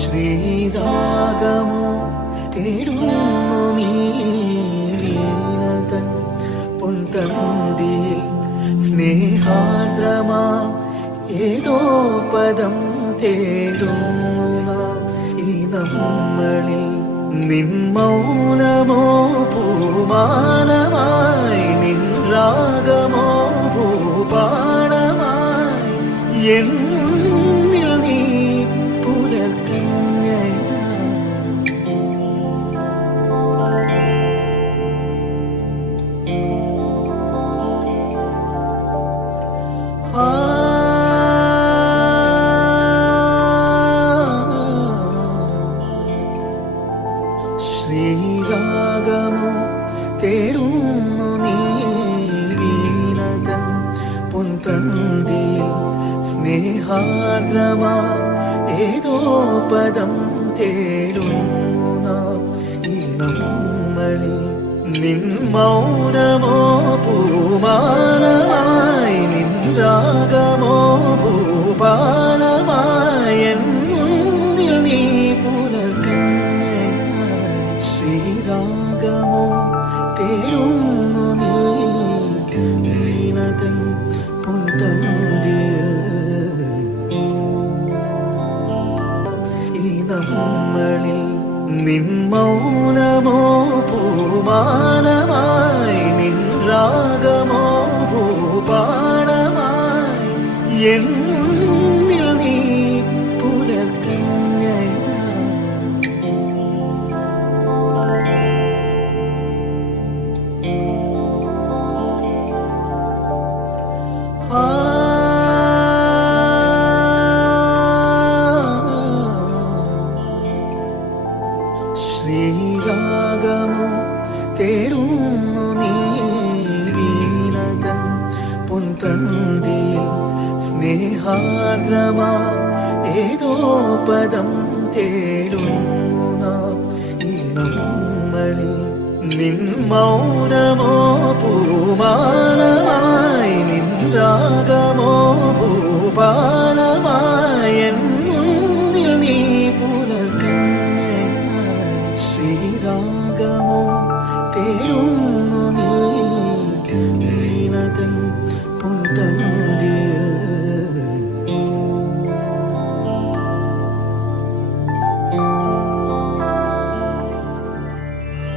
ശ്രീരാഗമോ തേടുന്നു നീ വീണതൻ പൊൻതന്തിയിൽ സ്നേഹാർദ്രമാം ഏതോ പദം തേടുന്നു നാം ഈ നമ്മളിൽ. നിൻ മൗനമോ പൂമാലമായി, നിൻ രാഗമോ ഭൂപാളമായി, എൻ മുന്നിൽ നീ ശ്രീരാഗമോ തേടുന്നു നീ വീണതൻ പൊൻതന്തിയിൽ സ്നേഹാർദ്രമാ ഏതോ പദം തേടുന്നു നാം ഈ നമ്മളിൽ. നിൻ മൗനമോ പൂമാലമായി, നിൻ രാഗമോ ഭൂപാളമായി, എൻ മുന്നിൽ നീ പുലർക്കണ്ണയായി. ശ്രീരാഗമോ തേടുന്നു നീ വീണതൻ പൊൻതന്തിയിൽ ഈ നമ്മളിൽ. നിൻ മൗനമോ പൂമാലമായി, നിൻ രാഗമോ ഭൂപാളമായി, എൻ മുന്നിൽ നീ പുലർക്കണ്ണയായി. ശ്രീരാഗമോ തേടുന്നു നീ വീണതൻ പൊൻതന്തിയിൽ സ്നേഹാർദ്രമാ ഏതോ പദം തേടുന്നു നാം ഈ നമ്മളിൽ. നിൻ മൗനമോ പൂമാലമായി, നിൻ രാഗമോ ഭൂപാളമായി,